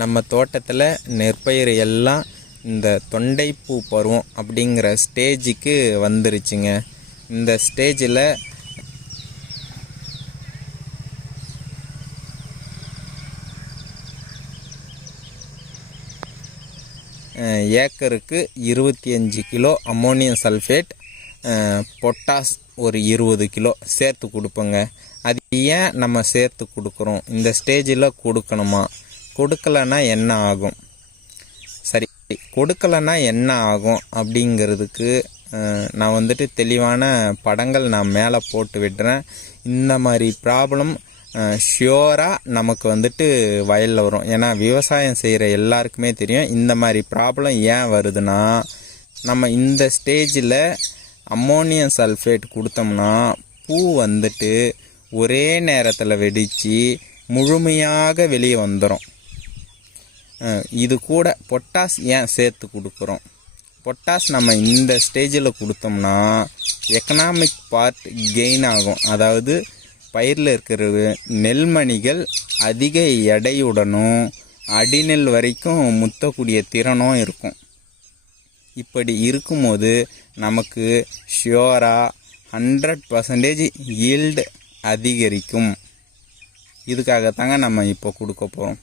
நம்ம தோட்டத்தில் நெற்பயிர் எல்லாம் இந்த தொண்டைப்பூ பருவம் அப்படிங்கிற ஸ்டேஜுக்கு வந்துருச்சுங்க. இந்த ஸ்டேஜில் ஏக்கருக்கு 25 கிலோ அம்மோனியம் சல்ஃபேட், பொட்டாஸ் ஒரு 20 கிலோ சேர்த்து கொடுப்போங்க. அது ஏன் நம்ம சேர்த்து கொடுக்குறோம், இந்த ஸ்டேஜில் கொடுக்கணுமா, கொடுக்கலன்னா என்ன ஆகும், சரி கொடுக்கலன்னா என்ன ஆகும் அப்படிங்கிறதுக்கு நான் வந்துட்டு தெளிவான படங்கள் நான் மேலே போட்டு விடுறேன். இந்த மாதிரி ப்ராப்ளம் ஷியோராக நமக்கு வந்துட்டு வயலில் வரும். ஏன்னா விவசாயம் செய்கிற எல்லாருக்குமே தெரியும் இந்த மாதிரி ப்ராப்ளம் ஏன் வருதுன்னா, நம்ம இந்த ஸ்டேஜில் அம்மோனியம் சல்ஃபேட் கொடுத்தோம்னா பூ வந்துட்டு ஒரே நேரத்தில் வெடித்து முழுமையாக வெளியே வந்துடும். இது கூட பொட்டாஸ் ஏன் சேர்த்து கொடுக்குறோம், பொட்டாஸ் நம்ம இந்த ஸ்டேஜில் கொடுத்தோம்னா எக்கனாமிக் பார்ட் கெயின் ஆகும். அதாவது பயிரில் இருக்கிற நெல்மணிகள் அதிக எடையுடனும் அடிநெல் வரைக்கும் முத்தக்கூடிய திறனும் இருக்கும். இப்படி இருக்கும்போது நமக்கு ஷியோராக 100% ஈல்டு அதிகரிக்கும். இதுக்காகத்தாங்க நம்ம இப்போ கொடுக்க போகிறோம்.